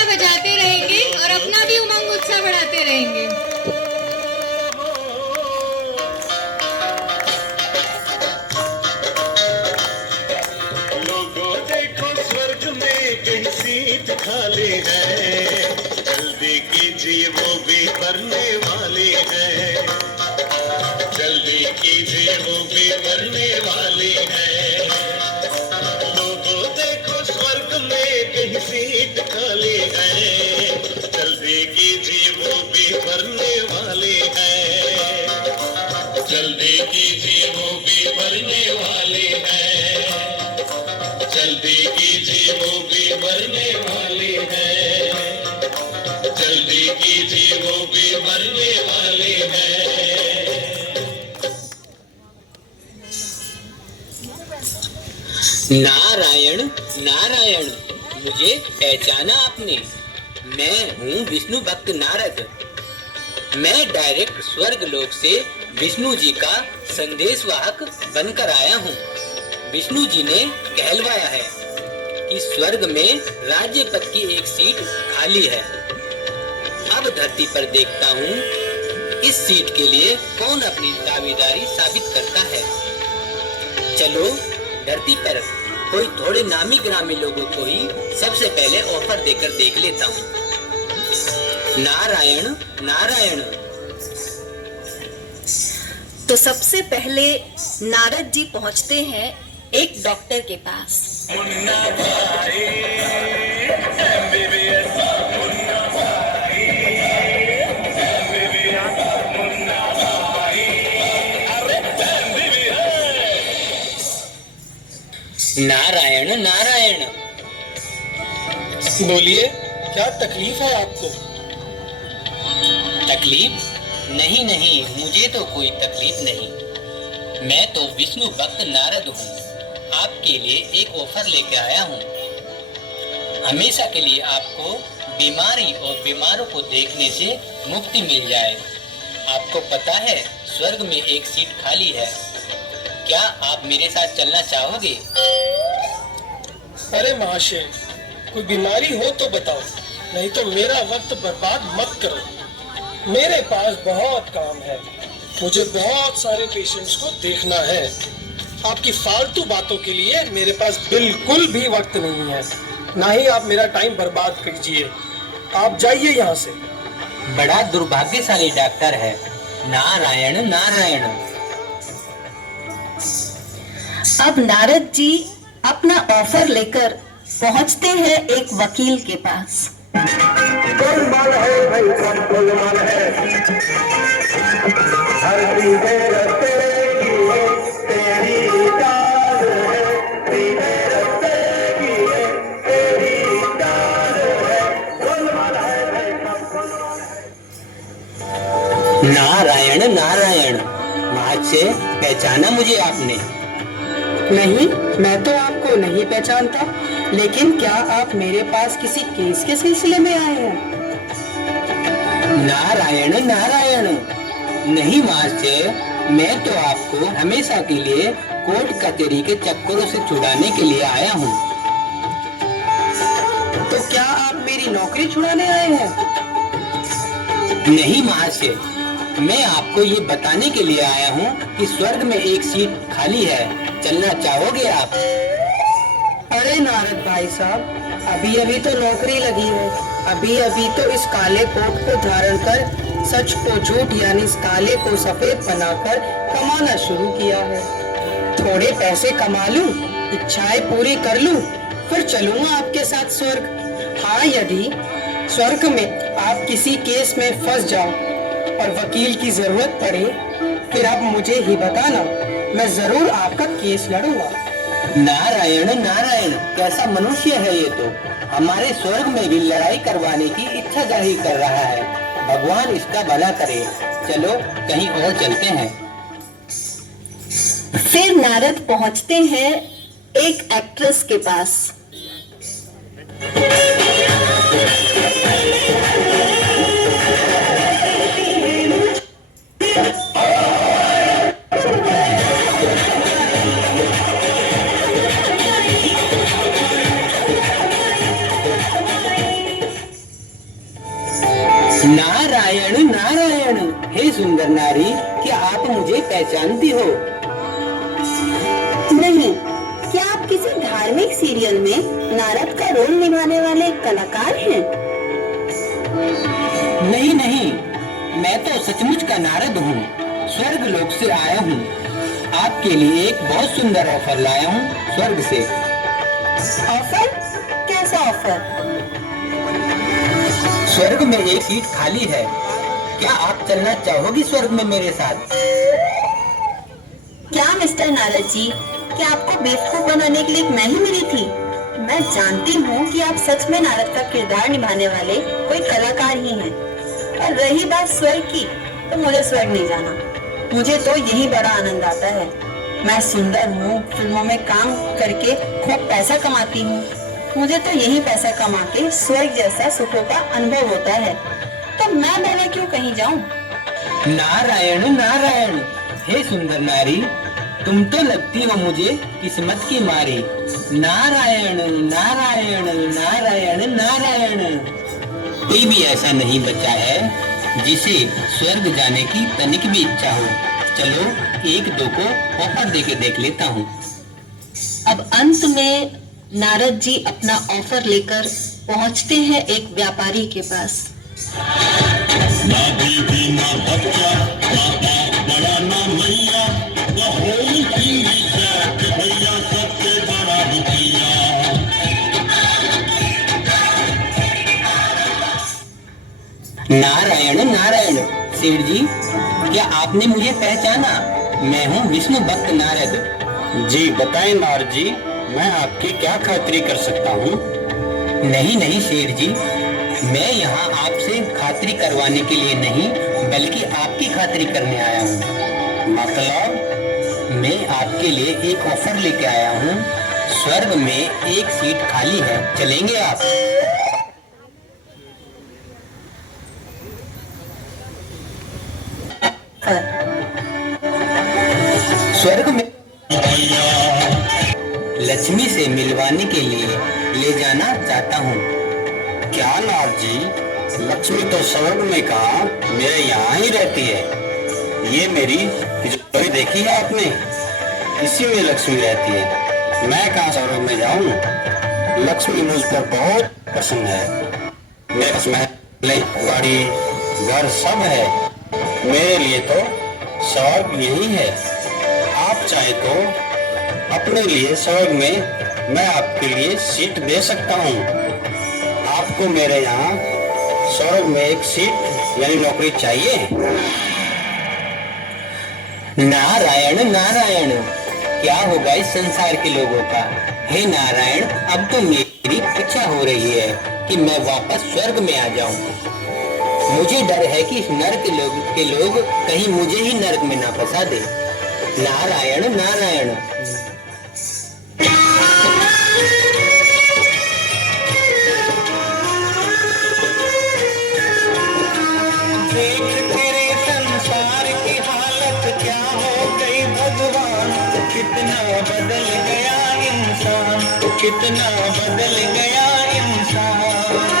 तालियां बजाते रहेंगे और अपना भी उमंग उत्साह बढ़ाते रहेंगे। लोगों देखो स्वर्ग में कहीं सीट खाली है, जल्दी कीजिए वो भी मरने वाली है, जल्दी कीजिए वो भी मरने वाली है। लोगों देखो स्वर्ग में कहीं सीट खाली है, जल्दी कीजिए वो भी मरने वाली है, जल्दी कीजिए वो भी मरने वाली है, जल्दी कीजिए वो भी मरने वाली है, जल्दी कीजिए वो भी मरने वाली है। नारायण नारायण, मुझे पहचाना आपने? मैं हूँ विष्णु भक्त नारद। मैं डायरेक्ट स्वर्ग लोक से विष्णु जी का संदेशवाहक बनकर आया हूँ। विष्णु जी ने कहलवाया है कि स्वर्ग में राज्य पद की एक सीट खाली है। अब धरती पर देखता हूँ इस सीट के लिए कौन अपनी दावेदारी साबित करता है। चलो धरती पर कोई थोड़े नामी ग्रामी लोगों को ही सबसे पहले ऑफर देकर देख लेता हूँ। नारायण नारायण। तो सबसे पहले नारद जी पहुंचते हैं एक डॉक्टर के पास। मुन्ना भाई, MBBS, मुन्ना भाई, MBBS, मुन्ना भाई, अरे MBBS। नारायण नारायण। बोलिए, क्या तकलीफ है आपको? तकलीफ? नहीं नहीं, मुझे तो कोई तकलीफ नहीं। मैं तो विष्णु भक्त नारद हूँ। आपके लिए एक ऑफर लेके आया हूँ। हमेशा के लिए आपको बीमारी और बीमारों को देखने से मुक्ति मिल जाए। आपको पता है स्वर्ग में एक सीट खाली है। क्या आप मेरे साथ चलना चाहोगे? अरे महाशय, कोई बीमारी हो तो बताओ, नहीं तो मेरा वक्त बर्बाद मत करो। मेरे पास बहुत काम है, मुझे बहुत सारे पेशेंट्स को देखना है। आपकी फालतू बातों के लिए मेरे पास बिल्कुल भी वक्त नहीं है। ना ही आप मेरा टाइम बर्बाद कीजिए। आप जाइए यहाँ से। बड़ा दुर्भाग्यशाली डॉक्टर है। नारायण नारायण। अब नारद जी अपना ऑफर लेकर पहुंचते हैं एक वकील के पास। गोलमाल है भाई, सब गोलमाल है। हर सीधे रास्ते की तेरी चाल है, सीधे रास्ते की तेरी चाल है। गोलमाल है भाई, सब गोलमाल है। नारायण नारायण। महाशय, पहचाना मुझे आपने? नहीं, मैं तो आपको नहीं पहचानता, लेकिन क्या आप मेरे पास किसी केस के सिलसिले में आए हैं? नारायण नारायण। नहीं महाशय, मैं तो आपको हमेशा के लिए कोर्ट कचहरी के चक्करों से छुड़ाने के लिए आया हूँ। तो क्या आप मेरी नौकरी छुड़ाने आए हैं? नहीं महाशय, मैं आपको ये बताने के लिए आया हूँ कि स्वर्ग में एक सीट खाली है। चलना चाहोगे आप? अरे नारद भाई साहब, अभी अभी तो नौकरी लगी है। अभी अभी तो इस काले कोट को धारण कर सच को झूठ यानी इस काले को सफेद बनाकर कमाना शुरू किया है। थोड़े पैसे कमा लूं, इच्छाएं पूरी कर लूं, फिर चलूंगा आपके साथ स्वर्ग। हाँ, यदि स्वर्ग में आप किसी केस में फंस जाओ और वकील की जरूरत पड़े, फिर आप मुझे ही बताना, मैं जरूर आपका केस लड़ूंगा। नारायण नारायण, कैसा मनुष्य है ये तो। हमारे स्वर्ग में भी लड़ाई करवाने की इच्छा जाहिर कर रहा है। भगवान इसका भला करे। चलो कहीं और चलते हैं। फिर नारद पहुंचते हैं एक एक्ट्रेस के पास। नारायण नारायण, हे सुंदर नारी, क्या आप मुझे पहचानती हो? नहीं, क्या आप किसी धार्मिक सीरियल में नारद का रोल निभाने वाले कलाकार हैं? नहीं नहीं, मैं तो सचमुच का नारद हूँ, स्वर्ग लोक से आया हूँ। आपके लिए एक बहुत सुंदर ऑफर लाया हूँ स्वर्ग से। ऑफर? कैसा ऑफर? स्वर्ग में एक सीट खाली है, क्या आप चलना चाहोगी स्वर्ग में मेरे साथ? क्या मिस्टर नारद जी, क्या आपको बेवकूफ बनाने के लिए मैं ही मिली थी? मैं जानती हूँ कि आप सच में नारद का किरदार निभाने वाले कोई कलाकार ही हैं। और रही बात स्वर्ग की, तो मुझे स्वर्ग नहीं जाना। मुझे तो यही बड़ा आनंद आता है। मैं सुंदर हूँ, फिल्मों में काम करके खूब पैसा कमाती हूँ। मुझे तो यही पैसा कमा के स्वर्ग जैसा सुखों का अनुभव होता है, तो मैं भला क्यों कहीं जाऊँ? नारायण नारायण, हे सुंदर नारी, तुम तो लगती हो मुझे किस्मत की मारी। नारायण नारायण नारायण नारायण। कोई भी ऐसा नहीं बचा है जिसे स्वर्ग जाने की तनिक भी इच्छा हो। चलो एक दो को ऑफर देके देख लेता हूँ। अब अंत में नारद जी अपना ऑफर लेकर पहुंचते हैं एक व्यापारी के पास। ना देवी ना बच्चा, ना बाप बड़ा ना मैया, ना होली की रिश्वत, भैया सबसे बड़ा रुपया। नारायण नारायण, सेठ जी, क्या आपने मुझे पहचाना? मैं हूँ विष्णु भक्त नारद। जी बताएं नारद जी, मैं आपकी क्या खातिरी कर सकता हूँ? नहीं नहीं सेठ जी, मैं यहाँ आपसे खातिरी करवाने के लिए नहीं, बल्कि आपकी खातिरी करने आया हूँ। मतलब? मैं आपके लिए एक ऑफर लेके आया हूँ। स्वर्ग में एक सीट खाली है, चलेंगे आप? स्वर्ग में लक्ष्मी से मिलवाने के लिए ले जाना चाहता हूँ। क्या नारद जी, लक्ष्मी तो स्वर्ग में कहा, मेरे यहाँ ही रहती है। ये मेरी तिजोरी देखी है आपने? इसी में लक्ष्मी रहती है। मैं कहाँ स्वर्ग में जाऊँ? लक्ष्मी मुझ पर बहुत पसंद है। मेरे पास महल, गाड़ी, घर सब है। मेरे लिए तो स्वर्ग यही है। आप चाहे तो अपने लिए स्वर्ग में मैं आपके लिए सीट दे सकता हूँ। आपको मेरे यहाँ स्वर्ग में एक सीट यानी नौकरी चाहिए? नारायण नारायण, क्या होगा इस संसार के लोगों का? हे नारायण, अब तो मेरी इच्छा हो रही है कि मैं वापस स्वर्ग में आ जाऊं। मुझे डर है कि इस नरक के लोग कहीं मुझे ही नरक में ना फंसा दे। नारायण नारायण। देख तेरे संसार की हालत क्या हो गई भगवान, कितना बदल गया इंसान, कितना बदल गया इंसान।